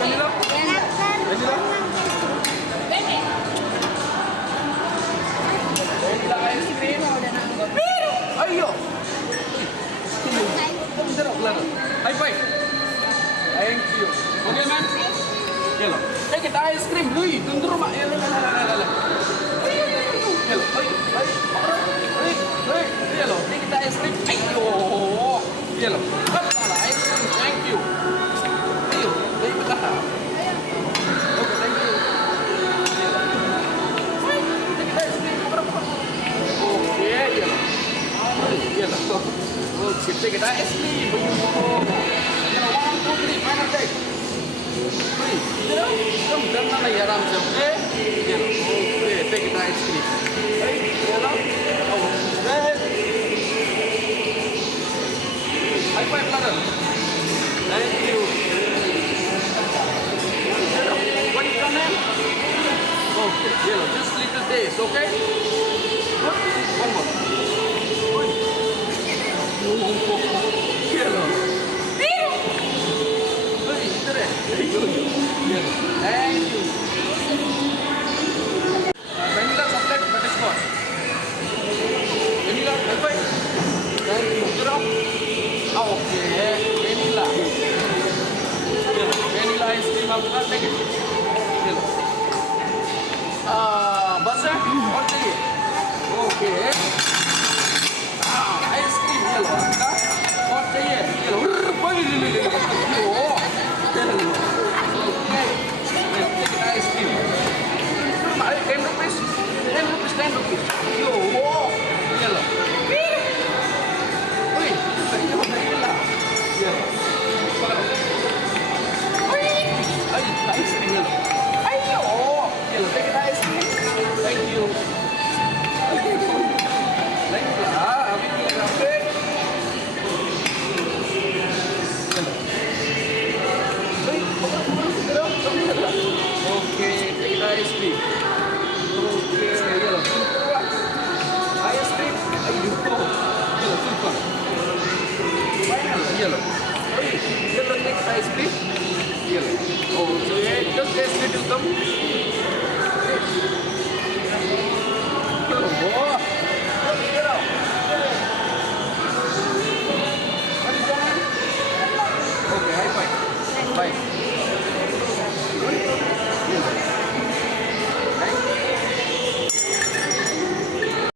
Vanilla? Vanilla? Vanilla ice cream. Ayo. High five. Thank you. Okay, man. Yellow. Take it ice cream. Lui, tundur mak. Yellow. Yellow. Yellow. Take it ice cream. Ayo. Yellow. Ice cream. Thank you. Ayo. Take it lah. Okay, thank you. Yellow. Take it ice cream. Okay, yellow. Yellow. Okay, take it ice cream. Yellow. 1, 2, 3. Final take. Please, come down na yaram se, okay? Okay, take it ice cream. Hey, yellow. Okay. High five, brother. Thank you. Yellow, what is your name? Okay, yellow, just little days, okay? Good. One more. Good. Yellow. Thank you. Vanilla chocolate butterscotch. Vanilla, high five. Thank you. Okay. Vanilla. Vanilla ice cream. I'll take it. Butter. What do you? Okay. Ice cream. Yellow. What do you? Yellow. Ice cream. 10 rupees. 10 rupees. Yo, wow. Yellow. Wait, yellow. Ice cream yellow. Ayo. Yellow, take it ice cream. Thank you. Thank you lah. Okay, take it ice cream. Okay, yellow. Ice cream. Ayo, yellow, super. Final, yellow.